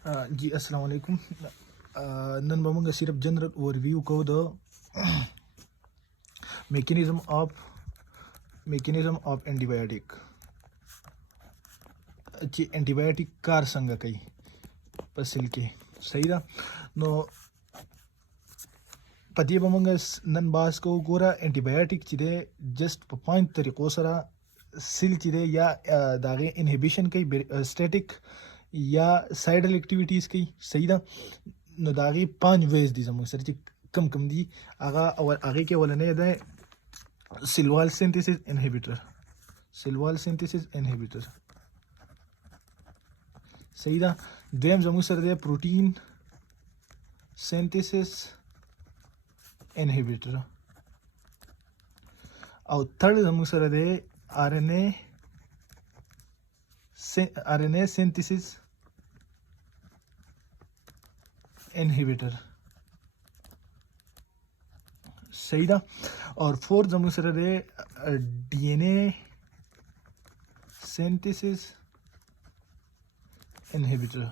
जी अस्सलाम वालेकुम। नन बमंग सिर्फ जनरल ओवरव्यू को द mechanism of antibiotic ची एंटीबायोटिक कार संग कई पसिल के सही दा नो पति बमंग नन बास को गोरा एंटीबायोटिक चिदे जस्ट पॉइंट तरीकों सरा सिल चिदे या दागे इनहिबिशन कई स्टैटिक या साइडल एक्टिविटीज़ कई सही दा नो दागे 5 वेज दी जमु सर कम कम दी आगे के वाला ने दा सिल्वाल सिंथेसिस इनहिबिटर सही दा देम जमु सर दे प्रोटीन सिंथेसिस इनहिबिटर और थर्ड जमु सर दे आरएनए सिंथेसिस इनहिबिटर सही दा और फोर्थ जमु सर दे डीएनए सिंथेसिस इनहिबिटर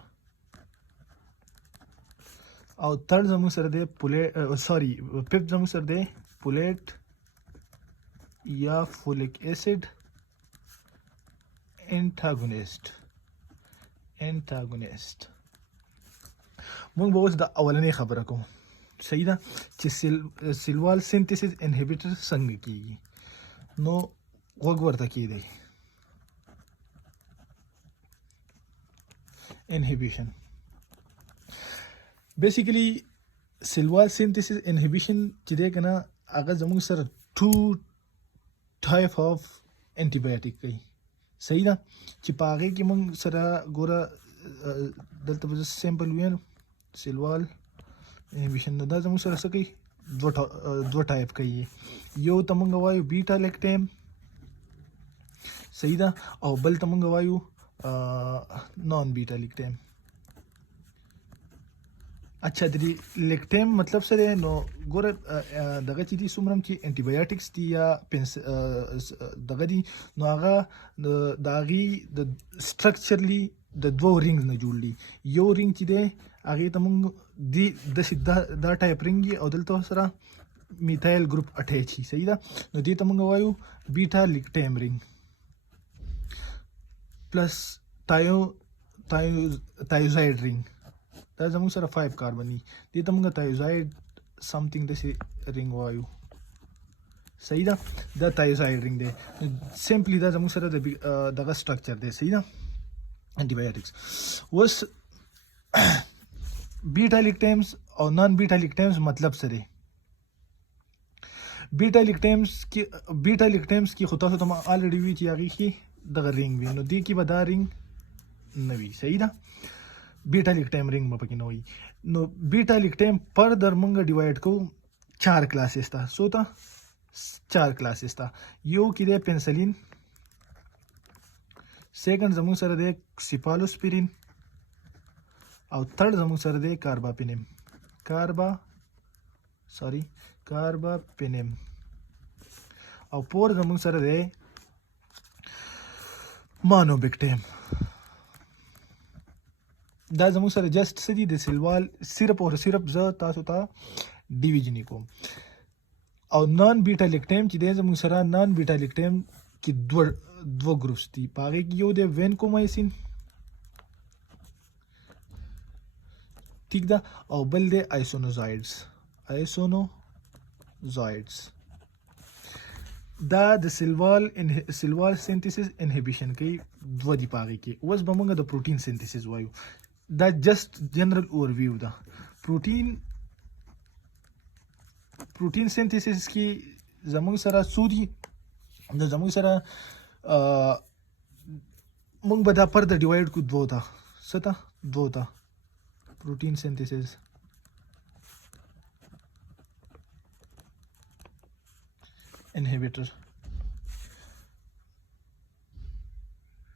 और थर्ड जमु सर दे फिफ्थ जमु सर दे पुलेट या फोलिक एसिड एंटागोनिस्ट मुंग बहुत द अवलने खबर को सही दा कि सिल्वाल सिंथेसिस इनहिबिटर संग की नो वगवर्ता की दे inhibition basically Silwal synthesis inhibition चिदे कना अगर जमुंग सर 2 टाइप ऑफ एंटीबायोटिक कई सही दा चिपागे की मंग सरा गोरा दलता बज सैंपल वेन सिल्वाल इनहिबिशन दा जमुंग सर सकई दो टाइप कई यो तमंग वायु बीटा लैक्टेम सही दा और बल तमंग वायु नॉन बीटा लैक्टेम अच्छा दरी लेक्टेम मतलब सर नो गोरे दगा चिदी सुमरम ची एंटीबायोटिक्स ती या पेंस दगा दी नो आगा दागी द स्ट्रक्चरली द दो रिंग्स न जुड़ली यो रिंग चिदे आगे तमंग दी दा टाइप रिंगी और तो सरा मिथाइल ग्रुप अटैची सही दा नो दी तमंग वायु बीटा लेक्टेम रिंग प्लस थायोजाइड रिंग दा जमुंग सरा 5 कार्बनी दी तमंग थायोजाइड समथिंग दसे रिंग वायु सही दा द थायोजाइड रिंग दे सिंपली दा जमुंग सरा दगा स्ट्रक्चर दे सही दा एंटीबायोटिक्स वस बीटा लिक्टेम्स और नॉन बीटा लिक्टेम्स मतलब सरे बीटा लिक्टेम्स की खुदा तो ऑलरेडी वी चियागी की दगा रिंग भी नो दी की बदा रिंग नवी सही दा बीटा लिक्टेम रिंग में पकिन हुई नो बीटा लिक्टेम पर दरमंग डिवाइड को 4 क्लासेस था सो था 4 क्लासेस था यो की दे पेंसिलिन सेकंड जमुंग सर दे सिफालोस्पिरिन और थर्ड जमुंग सर दे कार्बापेनिम और फोर्थ जमुंग सर दे मानोबिक्टेम दा जमुंग सर जस्ट सदी दे सिल्वाल सिरप ज तासुता डिवीजनी को और नॉन बीटा लिक्टेम की दे जमुंग सरा नॉन बीटा लिक्टेम की दो ग्रुप्स थी पागे की यो दे वेनकोमाइसिन ठीक दा और बल दे आइसोनोजॉइड्स दा द सिल्वाल सिंथेसिस इनहिबिशन की दो दी पागे की वस बमंग द प्रोटीन सिंथेसिस वायु दा जस्ट जनरल ओवरव्यू दा प्रोटीन सिंथेसिस की जमुंग सरा सूदी द जमुंग सरा मुंग बदा पर द डिवाइड को दो था प्रोटीन सिंथेसिस इनहिबिटर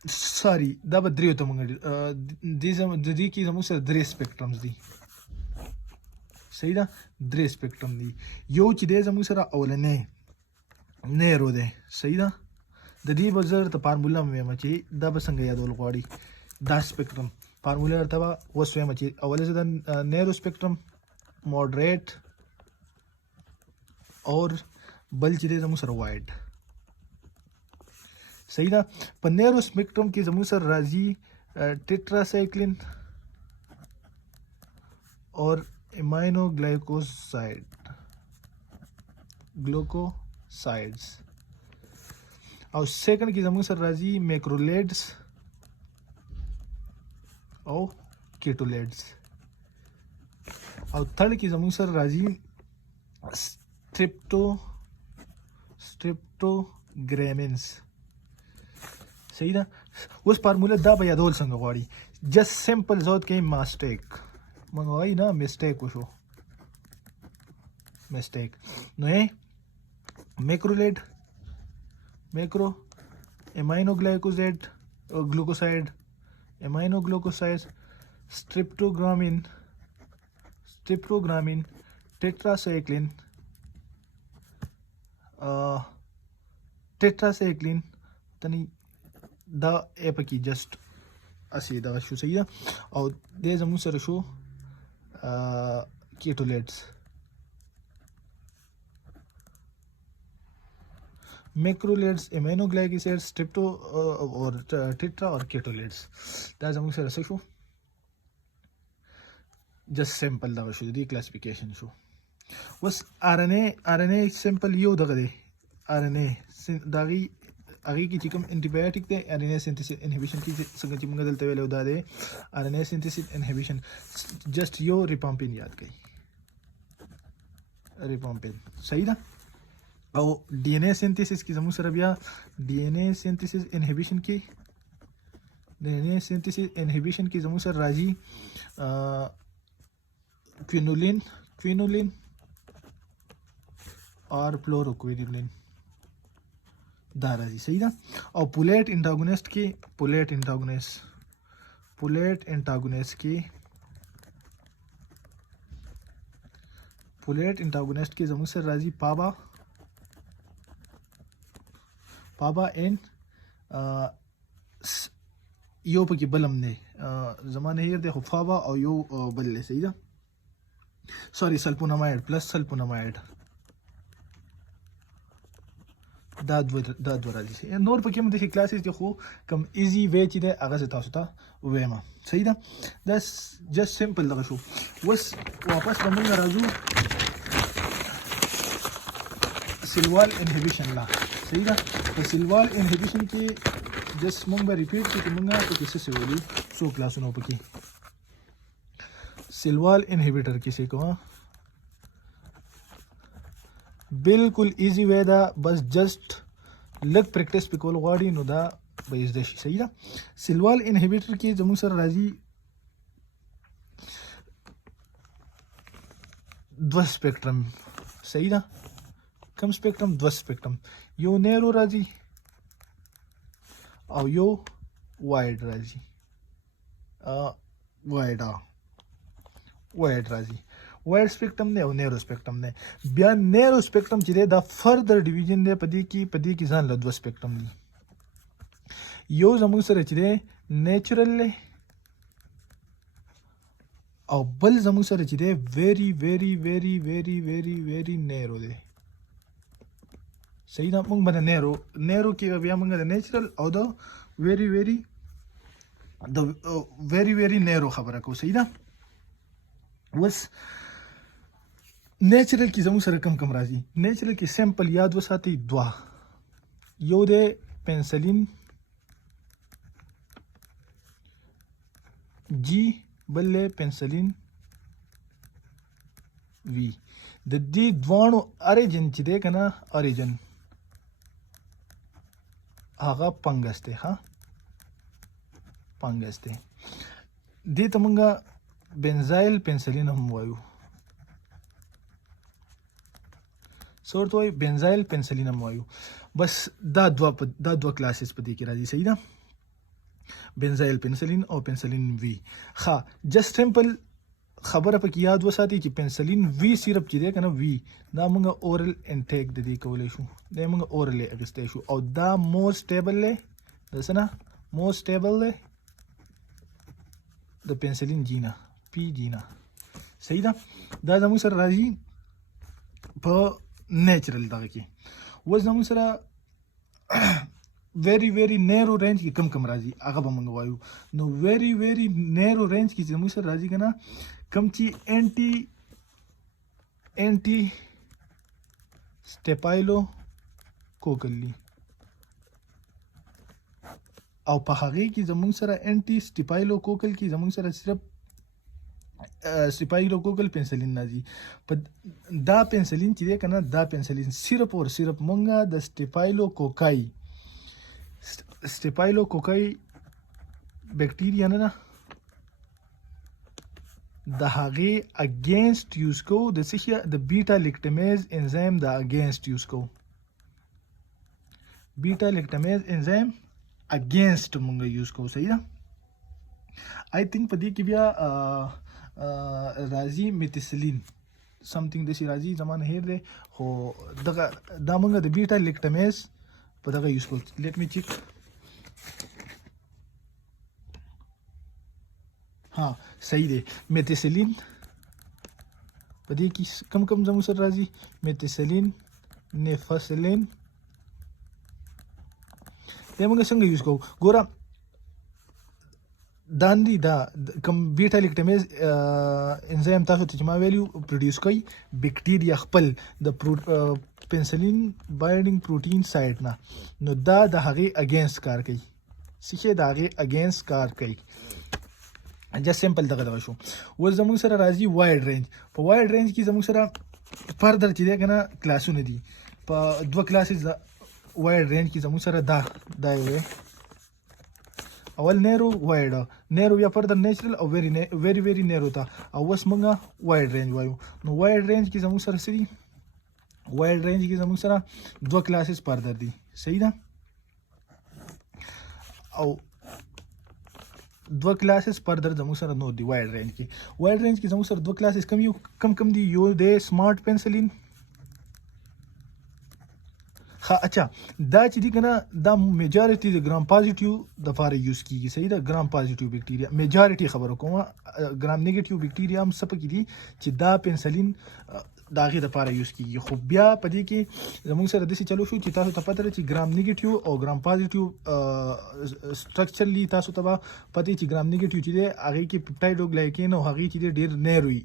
सॉरी दा बद्रियो तो मंगड़ी दी की जमुंग सरा 3 स्पेक्ट्रम्स दी सही दा 3 स्पेक्ट्रम दी यो चिदे जमुंग सरा अवलने नेरो दे सही दा द दी बजर त फार्मूला में मची दा बसंग यादोल क्वाडी दा स्पेक्ट्रम فارموله ارتبا وسوي چې اول زه د نیرو سپیکټرم مودریټ اور بل چې زموږ سره وایډ صحیح ده. په نیرو سپیکټرم کې زموږ سره راځي ټیټراسایکلین اور امینو گلوکوسایډز او سیکنډ کې زموږ سره راځي میکرولیډز او کیټولیډز او تھرډ کې زموږ سره راځي streptogramins صحیح ده. اوس فارموله دا به یادول څنګه غواړي جست سمپل زود کې ماسټیک مونږ وایي نه میسټیک وشو میسټیک نو میکرولیډ میکرو امینو گلوکوسایډ امینو گلوکوسایډ streptogrammin tetracycline تنی دا اپکی جست اسی دا شو صحیح ده. او دې زموږ سره شو کیټولیټس میکرولیټس امینوګلایکوسایډ سټریپټو اور ټیټرا اور کیټولیټس دا زموږ سره څه شو جست سمپل دغه شو دی کلاسیفیکیشن شو. اوس آر ان اے سمپل یو دغه دی آر ان اے دغه هغه کې چې کوم انټي بایوټیک دی آر ان اے سنتھیسس انهبیشن کې څنګه چې موږ دلته ویلو دا دی آر ان اے سنتھیسس انهبیشن جست یو ریپامپین یاد کړئ ریپامپین صحیح ده. او D N A سنتھیسس کې زموږ سره بیا D N A سنتھیسس انهبیشن کې زموږ سره راځي quinolone और fluoroquinolone دا راځي صحیح ده. او پولیټ انټاګونیست کې زموږ سره راځي پابا ان یو پکې بلم نه زمانه هیر د خفابا او یو بل صحیح ده سوري سلفوناماید پلس سلفوناماید دا دوه راځي. نور پکې هم د کلاسز کې خو کم ایزی وی چې دی هغه زه تاسو ته ووایم صحیح ده. دا جست سمپل دغه شو. اوس واپس به موږ راځو سیلوال انهبیشن لا صحیح ده. په سیلوال انهبیشن کې جست موږ به ریپیټ کړو چې موږ پکې څه ویلي څو کلاسونه پکې سیلوال انهبیټر کې څه کوه بالکل ایزی وی ده بس جست لږ پریکټس پې کول غواړي نو دا به یې زده شي صحیح ده. سیلوال انهبیټر کې زموږ سره راځي دوه سپیکټرم صحیح ده. کم سپیکټرم دوه سپیکټرم یو نیرو راځي او یو وایډ راځي وایډ راځي وایډ سپیکټرم دی او نیرو سپیکټرم دی. بیا نیرو سپیکټرم چې دی دا فردر ډیویژن دی په دې کې ځان له دوه سپیکټرم دی. یو زموږ سره چې دی نیچرل دی او بل زموږ سره چې دی ویری ویری ویری ویری ویری ویری نیرو دی صحیح ده. موږ به د نیرو کې بیا موږ د نیچرل او د ویری ویری نیرو خبره کوو صحیح ده. اوس نیچرل کې زموږ سره کم راځي. نیچرل کې سمپل یاد وساتئ دوه یو دی پنسلین جی بل دی پنسلین وی د دې دواړو اریجن چې دی که نه اریجن هغه فنګس دی دې ته موږ بنزایل پنسلین هم وایو څه وایي بنزایل پنسلین هم وایو. بس دا دوه کلاسز په دې کې راځي صحیح ده بنزایل پنسلین او پنسلین وی. ښه جست سمپل خبره پکې یاد وساتئ چې پنسلین وی سیرپ چې دی که نه وی دا موږ اورل انټیک د دې کولی شو دا موږ اورل یې اخیستی شو او دا مور سټیبل دی د څه نه مور سټیبل دی د پنسلین جی نه پی جی نه صحیح ده دا زموږ سره راځي په نیچرل دغه کې اوس زموږ سره very very narrow range کې کم راځي هغه به موږ وایو نو very very narrow range کې زموږ سره راځي کنه کم چې انټي سټیپایلو کوکل دي او په هغه کې زموږ سره انټي سټیپایلو کوکل کې زموږ سره صرف سټیپایلو کوکل پنسلین راځي په دا پنسلین چې دی کنه دا پنسلین صرف او صرف مونږه د سټیپایلو کوکای بیکټیریا نه د هغه اگینست یوز کو د سیشه د بیٹا لیکټامیز انزیم د اگینست یوز کو بیٹا لیکټامیز انزیم اگینست مونږ یوز کو صحیح ده آی تھنک په دې کې بیا راځي میتیسلین سمثینګ د شي راځي زمانه هیر دی خو دغه دا مونږ د بیٹا لیکټامیز په دغه یوز کو لیټ می چیک ها صحیح دی میتیسلین په دې کې کم زموږ سره راځي میتیسلین نیفاسلین دا موږ څنګه یوز کوو ګوره داندي دا کوم بیټا لیکټامیز انزیم تاسو ته ما ویلیو پروډوس کوي بیکټیریا خپل د پنسلین بایډینګ پروټین سایت نه نو دا د هغه اگینست کار کوي سیشه د هغه اگینست کار کوي جست سیمپل دغه شو و زموږ سره راځي وایډ رینج په وایډ رینج کې زموږ سره فردر چې دی کنه کلاسونه دي په دوه کلاسز وایډ رینج کې زموږ سره دا یو اول نیرو وایډ نیرو یا فردر نیچرل او ویری ویری نیرو تا او اوس موږ وایډ رینج وایو نو وایډ رینج کې زموږ سره سری وایډ رینج کې زموږ سره دوه کلاسز فردر دي صحیح ده او دوه کلاسز فردر زموږ سره نو دی وایډ رینج کې زموږ سره دوه کلاسز کم دي یو د سمارټ پنسلین ها اچھا دا چې دی کنه دا میجارټي د ګرام پازیټیو د فار یوز کیږي صحیح ده ګرام پازیټیو بیکټیریا میجارټي خبرو کوم ګرام نیگیټیو بیکټیریا هم سپک دي چې دا پنسلین داغه د پاره یوز کیږي خو بیا پدې کې زموږ سره د څه چلو شو چې تاسو ته پته لري چې ګرام نیگیټیو او ګرام پازیټیو سټرکچرلی تاسو ته پته چې ګرام نیگیټیو چې دی هغه کې پیپټاید او ګلایکین او هغه چې ډیر نیروي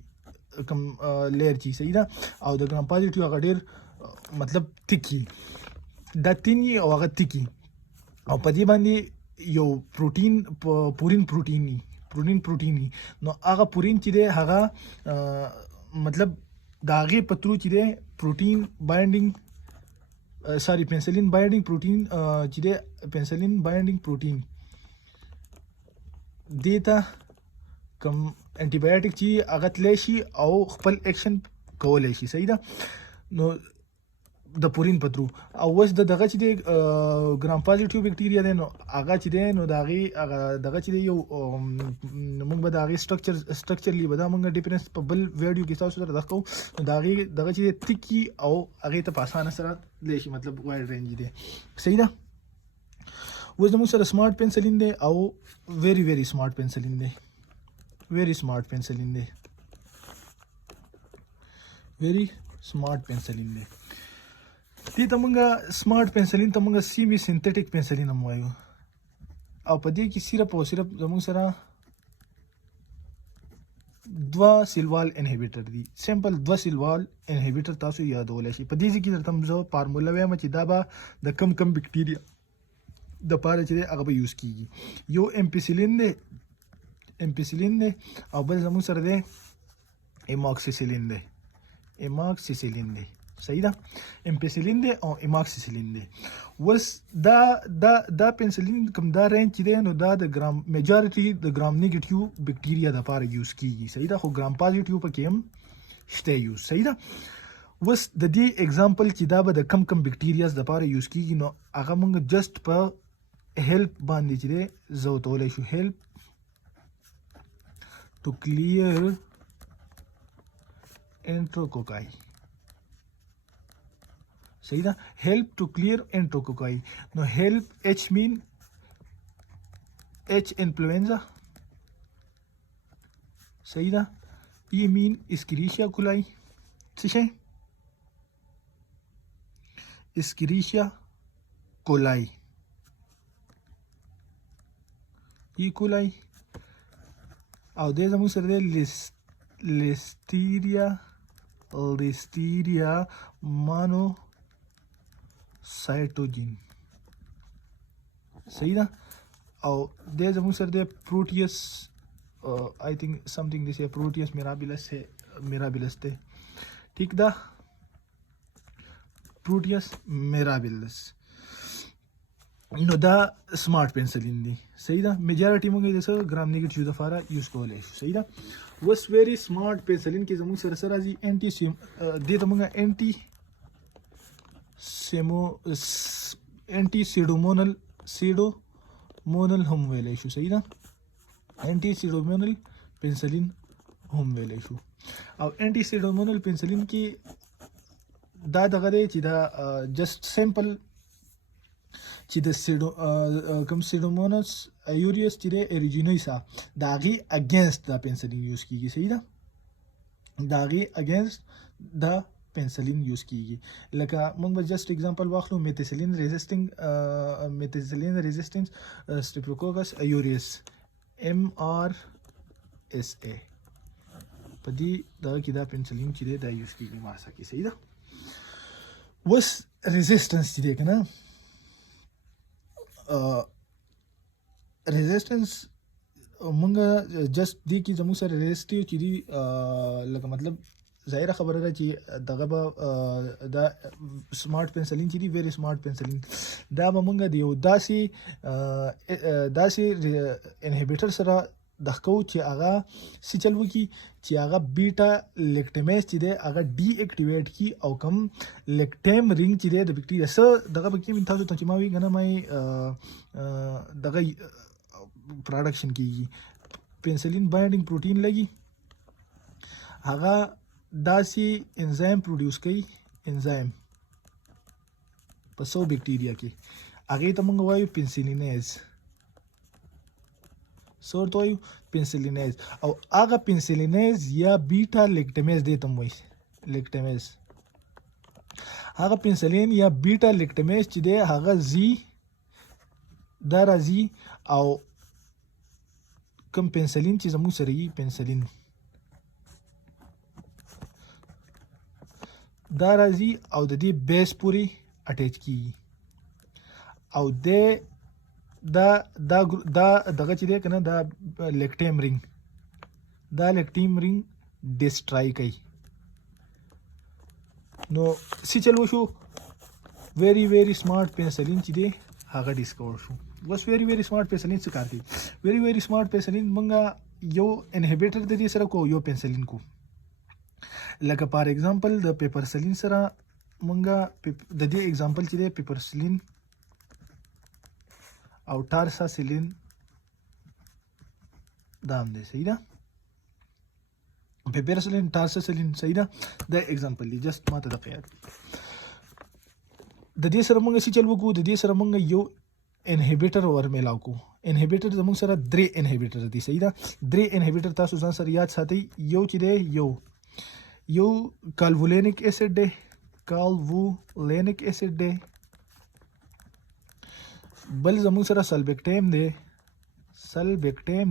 کوم لیر چې صحیح ده او د ګرام پازیټیو هغه ډیر مطلب تکی دا تینی او هغه تکی او په دې باندې یو پورین پروتین نو هغه پورین چې دی هغه مطلب دا هغه پترو چې دی پروتین بایندینګ پنسلین بایندینګ پروتین چې دی پنسلین بایندینګ پروتین دیتا کوم انټي بایوټیک چې هغه تللی شي او خپل اکشن کولی شي صحیح ده نو د پورین پترو او اوس دغه چې دی ګرام پازیټیو بیکټیریا دی نو هغه چې دی نو دغه چې دی یو موږ به دغه سټرکچرلی به دا موږ ډیفرنس په بل ویډیو کې تاسو سره درکو نو دغه چې تکی او هغه ته په اسانه سره لشي مطلب وایډ رینج دی صحیح ده اوس موږ سره سمارټ پنسلین دی او ویری ویری سمارټ پنسلین دی ویری سمارټ پنسلین دی دې ته مونږه سمارټ پنسلین ته مونږه سیمی سنتھیټک پنسلین هم وایو او په دې کې صرف زموږ سره دوه سیلوال انهبیټر دي سمپل دوه سیلوال انهبیټر تاسو یادولای شي په دې کې درته زه فارمولا وایم چې دا به د کم بیکټیریا د پاره چې هغه به یوز کیږي یو امپیسیلین دی او بل زموږ سره دی ایماکسیسیلین دی صحیح ده امپیسیلین دی او ایماکسیسیلین دی وس دا پنسلین کوم دا رینج چې دی نو دا د ګرام میجارټي د ګرام نیگیټیو بیکټیریا د لپاره یوز کیږي صحیح ده خو ګرام پازیټیو پکې هم شته یوز صحیح ده وس د دې اگزامپل چې دا به د کم بیکټیریاز د لپاره یوز کیږي نو هغه موږ جست په هیلپ باندې چې دی زه وتولی شو هیلپ ټو کلیر انټروکوکای صحیح ده help to clear enterococci نو help H mean H influenza صحیح ده. ای مین اسکریشیا کولای څه شی اسکریشیا کولای ای کولای او دې زموږ سره دی لیسټیریا مانوسایټوجین. صحیح ده. او دې زموږ سره دی پروټیوس I think something this Proteus mirabilis थे. ठीक दा Proteus mirabilis नो दा smart penicillin दी. सही दा. मेजॉरिटी मोगे जैसे ग्राम नेगेटिव दफारा यूज कोले. सही दा. वस वेरी स्मार्ट पेंसिलिन के जमु सर सर जी एंटी सिम दे तमगा एंटी सीडोमोनल हम वेले शु. सही दा. एंटी सीडोमोनल पेंसिलिन هم ویلی شو. او एंटी सीडोमोनल पेंसिलिन کې دا دغه دی چې دا جست سیمپل چې د کوم سیډومونس ایوریس چې دی اوریجینیسا دا غي اگینست دا पेंसिलिन یوز کیږي. صحیح ده. دا غي اگینست دا पेंसिलिन یوز کیږي. لکه موږ به جست एग्जांपल واخلو میتھیسیلین ریزिस्टेंस स्ट्रेप्टोकोकस ایوریس MRSA په دې دغه کې دا पेंसिलिन چې دی دا یوز کیږي ماسه کې. صحیح ده. وس ریزिस्टेंस چې دی کنه ریزिस्टेंस مونږ جست دی کې زموږ سره ریزिस्टिव چې دی لکه مطلب ظاهره خبره ده چې دغه به دا سمارټ पेंसिलिन چې دی ویری سمارټ पेंसिलिन دا به مونږ دی یو داسې انهبیټر سره دغه چې هغه سی چلو کی چې هغه بیٹا لیکټمیز چې دی هغه ډي اکټیویټ کی او کم لیکټیم رینګ چې دی د بکټیریا سره دغه بکټیریا من تاسو ته چې ما وی کنه مې دغه پروډکشن کیږي पेंसिलिन بایندینګ پروتین لګي هغه داسې انزایم پروډوس کوي انزایم په سو بکټیریا کې هغه ته موږ وایو पेंसिलिनेज. سورت وایو पेंसिलिनेज او هغه पेंसिलिनेज یا بیٹا لیکټمیز دی ته وایي لیکټمیز. هغه पेंसिलिन یا بیٹا لیکټمیز چې دی هغه زی دا راځي او کوم पेंसिलिन چې زموږ سره یې पेंसिलिन دا راځي او د دې بیس پوری اٹیچ کیږي او د دا دغه چې دی کنه دا لیکټیم رینګ ډیسټرای کوي. نو سی چلو شو ویری سمارټ पेंसिलिन چې دی هغه ډیسکور شو. بس ویری سمارټ पेंसिलिन څه کار کوي. ویری سمارټ पेंसिलिन مونږه یو انهبیټر د دې سره کو یو पेंसिलिन کو لکه فار ایگزامپل د پیپرسلین سره مونږه د دې एग्जांपल چې دی پیپرسلین او ټارساسلین دام دی. صحیح ده. پیپرسلین ټارساسلین صحیح ده. د एग्जांपल دی جست ماته د قیاد د دې سره مونږ سی چل وکړو د دې سره مونږ یو انهبیټر ور میلاو کو. انهبیټر زموږ سره 3 انهبیټر دي. صحیح ده. 3 انهبیټر تاسو ځان سره یاد ساتئ. یو چې دی یو کالوولینیک ایسډ دی بل زموږ سره سلبیکټیم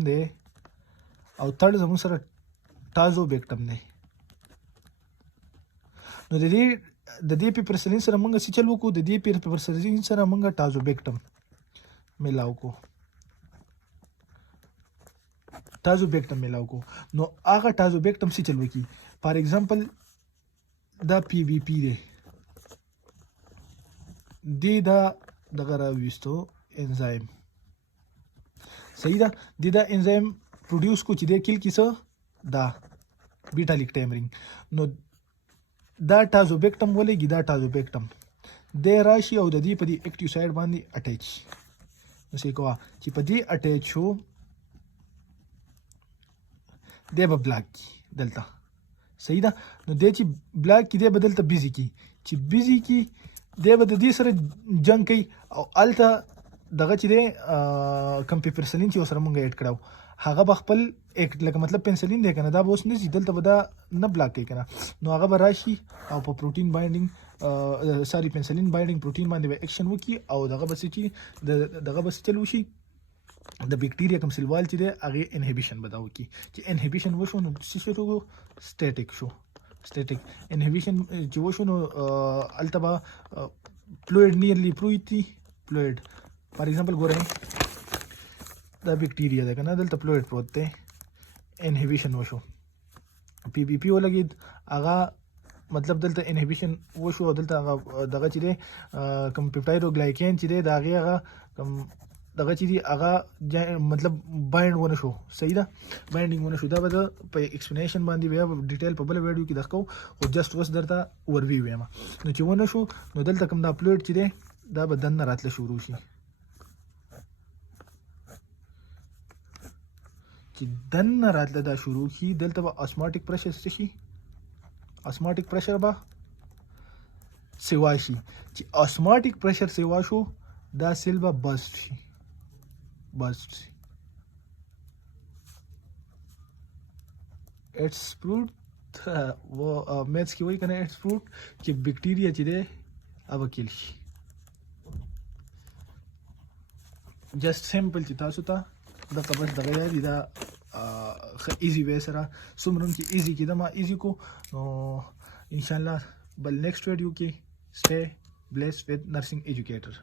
دی او تړ زموږ سره ټازوبیکټم دی. نو د دې پیپرسلین سره موږ څه چل وکړو د دې پیپرسلین سره موږ ټازوبیکټم मिलाओ को نو هغه ټازوبیکټم سی چلو کی فار ایگزامپل دا PVP دی دا دغه راويستو انزایم. صحیح ده. دا انزایم پروډوس کو چې د کیل کیسه دا بیٹا لیکټیم رینګ. نو دا ټازوبیکټم ولګي دا ټازوبیکټم د راشي او د دې په دې اکټیو سایډ باندې اٹیچ نو څه کوه چې په دې اٹیچ شو دی به بلاک دلته. صحیح ده. نو دی چې بلاک کې دی بدلته بیزی کی چې بیزی کی دی به د دې سره جنگ کوي او الته دغه چې دی کم پیپرسلین چې سره مونږ اډ کړو هغه به خپل एक لکه مطلب پنسلین دی کنه دا به اوس نشي دلته به دا نه بلاک کوي کنه نو هغه به راشي او په پروتین بایندینګ سوري پنسلین بایندینګ پروتین باندې به اکشن وکړي او دغه بس چې دغه بس چل وشي د بیکټیریا کوم سیل وال چې دی هغه انهبیشن به دا وکړي چې انهبیشن وشو نو څه شو سټیټیک شو سټیټیک انهبیشن چې وشو نو الته به فلویډ نیرلی پرویتی فلویډ فار ایگزامپل ګورئ دا بیکټیریا ده کنه دلته فلویډ پروت دی انهبیشن وشو پی بی پی ولګید هغه مطلب دلته انهبیشن وشو دلته هغه دغه چې دی کوم پیپټایډ او ګلایکین چې دی دا هغه کوم دغه چې دی هغه مطلب بایند ونه شو صحیح ده بایندینګ ونه شو دا به په ایکسپلینیشن باندې بیا ډیټیل په بل ویډیو کې دښکو او جست وس درته اورویو وایم نو چې ونه شو نو دلته کوم دا فلویډ چې دی دا به دننه راتله شروع شي چې دننه راتله دا شروع شي دلته به اسماټیک پریشر څه شي اسماټیک پریشر به سیوا شي چې اسماټیک پریشر سیوا شو دا سیل به بست شي بست شي اټس فروټ वो मैथ्स की वही करना एट्स फ्रूट कि बैक्टीरिया चिदे अब किल शي just simple چې تاسو ته د قبض دغه یادی دا ایزی وې سره څومره چې ایزی کې دا ما ایزی کو نو ان شاء الله بل نیکسٹ ویډیو کې stay blessed with nursing educator